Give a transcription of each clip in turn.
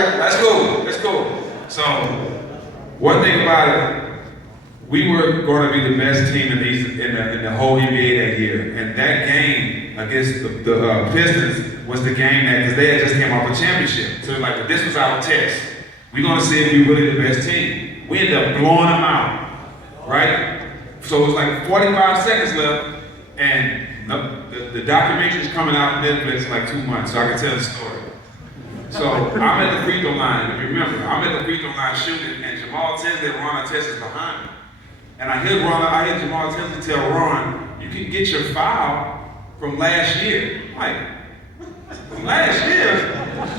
right. That's cool. That's cool. So, one thing about it, we were going to be the best team in the whole NBA that year. And that game against the Pistons was the game that, because they had just came off a championship. So like, this was our test. We're going to see if we're really the best team. We ended up blowing them out, right? So it was like 45 seconds left, and the documentary's coming out on Netflix in like 2 months, so I can tell the story. So I'm at the free throw line, if you remember, I'm at the free throw line shooting, and Jamal Tinsley and Ron Artest is behind me. And I hear Jamal Tinsley tell Ron, you can get your foul from last year. I'm like, from last year?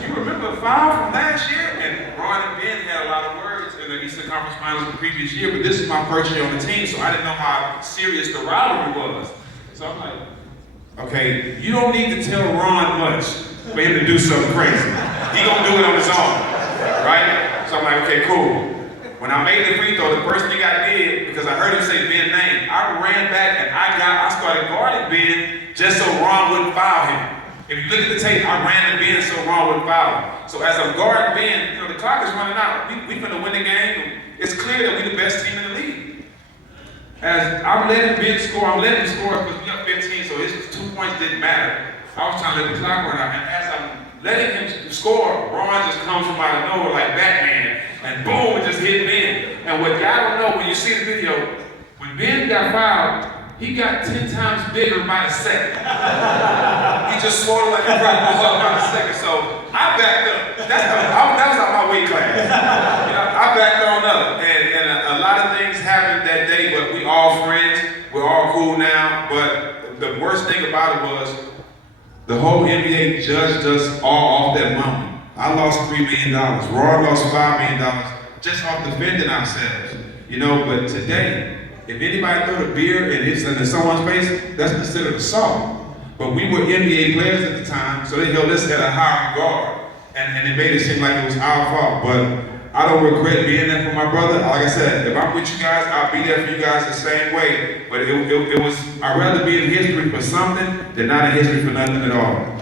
You remember a foul from last year? And Ron and Ben had a lot of words in the Eastern Conference Finals the previous year, but this is my first year on the team, so I didn't know how serious the rivalry was. So I'm like, okay, you don't need to tell Ron much for him to do something crazy. He gonna do it on his own, right? So I'm like, okay, cool. When I made the free throw, the first thing I did, because I heard him say Ben's name, I ran back and I started guarding Ben just so Ron wouldn't foul him. If you look at the tape, I ran to Ben so Ron wouldn't foul him. So as I'm guarding Ben, the clock is running out. We finna win the game. It's clear that we're the best team in the league. As I'm letting Ben score, I'm letting him score because we up 15, so his 2 points didn't matter. I was trying to let the clock run out, and as I'm letting him score, Ron just comes from out of nowhere like Batman, and boom, it just hit Ben. And what y'all don't know, when you see the video, when Ben got fouled, he got 10 times bigger by the second. He just swore like a rock by the second. So I backed up. That was not my weight class. I backed on up, and a lot of things happened that day, but we all friends. We're all cool now. But the worst thing about it was the whole NBA judged us all off that money. I lost $3 million. Ron lost $5 million just off defending ourselves. But today, if anybody throw the beer in someone's face, that's considered assault. But we were NBA players at the time, so they held us at a higher regard. And it made it seem like it was our fault. But I don't regret being there for my brother. Like I said, if I'm with you guys, I'll be there for you guys the same way. But it was, I'd rather be in history for something than not in history for nothing at all.